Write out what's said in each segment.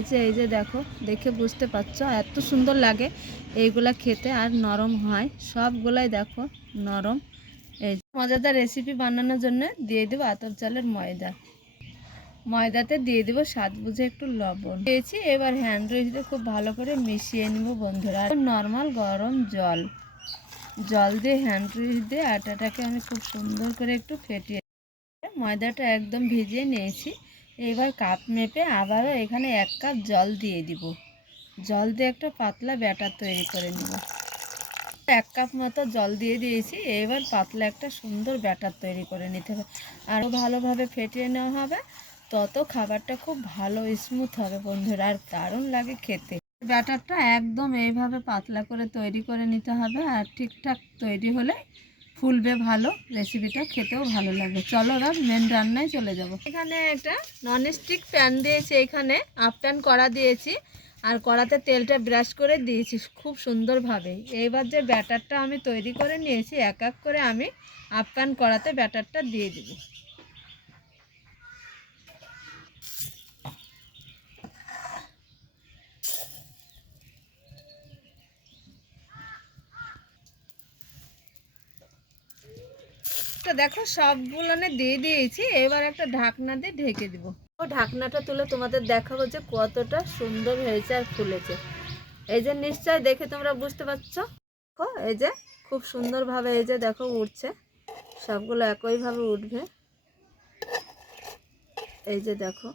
হয়েছে। এই যে দেখো, দেখে বুঝতে পারছো এত সুন্দর লাগে এইগুলা খেতে, আর নরম হয় সবগুলাই। দেখো নরম। এই মজাদার রেসিপি বানানোর জন্য দিয়ে দেবো আতপ চালের ময়দা। ময়দাতে দিয়ে দেবো স্বাদ বুঝে একটু লবণ দিয়েছি। এবার হ্যান্ড উইচ দিয়ে খুব ভালো করে মিশিয়ে নেব বন্ধুরা। আর নর্মাল গরম জল দিয়ে হ্যান্ড উইচ দিয়ে আটাটাকে আমি খুব সুন্দর করে একটু ফেটিয়ে, ময়দাটা একদম ভিজিয়ে নিয়েছি। এবার কাপ মেপে আবারও এখানে 1 কাপ জল দিয়ে দিব। জল দিয়ে একটা পাতলা ব্যাটার তৈরি করে নেব। 1 কাপ মতো জল দিয়ে দিয়েছি। এবার পাতলা একটা সুন্দর ব্যাটার তৈরি করে নিতে হবে। আরও ভালোভাবে ফেটিয়ে নেওয়া হবে, তত খাবারটা খুব ভালো স্মুথ হবে বন্ধুরা, আর দারুণ লাগে খেতে। ব্যাটারটা একদম এইভাবে পাতলা করে তৈরি করে নিতে হবে, আর ঠিকঠাক তৈরি হলে ফুলবে ভালো, রেসিপিটা খেতেও ভালো লাগবে। চলো এবার মেন রান্নায় চলে যাব। এখানে একটা ননস্টিক প্যান দিয়েছি, এখানে আপ্যায়ন করা দিয়েছি, আর কড়াতে তেলটা ব্রাশ করে দিয়েছি খুব সুন্দরভাবে। এইবার যে ব্যাটারটা আমি তৈরি করে নিয়েছি, এক এক করে আমি আপ্যায়ন কড়াতে ব্যাটারটা দিয়ে দিব। তো দেখো সবগুলো দিয়ে দিয়েছি। এবার একটা ঢাকনা দিয়ে ঢেকে দিব। ও ঢাকনাটা তুলে তোমাদের দেখাবো যে কতটা সুন্দর হয়েছে আর ফুলেছে। এই যে নিশ্চয় দেখে তোমরা বুঝতে পারছো, এই যে খুব সুন্দরভাবে এই যে দেখো উঠছে, সবগুলো একইভাবে উঠবে। এই যে দেখো,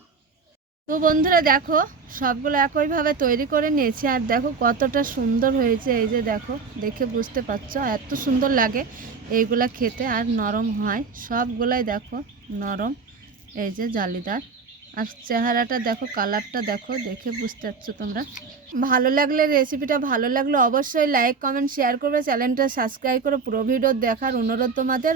তো বন্ধুরা দেখো সবগুলো একইভাবে তৈরি করে নিয়েছি, আর দেখো কতটা সুন্দর হয়েছে। এই যে দেখো, দেখে বুঝতে পারছো এত সুন্দর লাগে এইগুলা খেতে, আর নরম হয় সবগুলাই। দেখো নরম, এই যে জালিদার, আর চেহারাটা দেখো, কালারটা দেখো, দেখে বুঝতে পারছো তোমরা। ভালো লাগলে, রেসিপিটা ভালো লাগলে অবশ্যই লাইক কমেন্ট শেয়ার করবে, চ্যানেলটা সাবস্ক্রাইব করে পুরো ভিডিও দেখার অনুরোধ তোমাদের।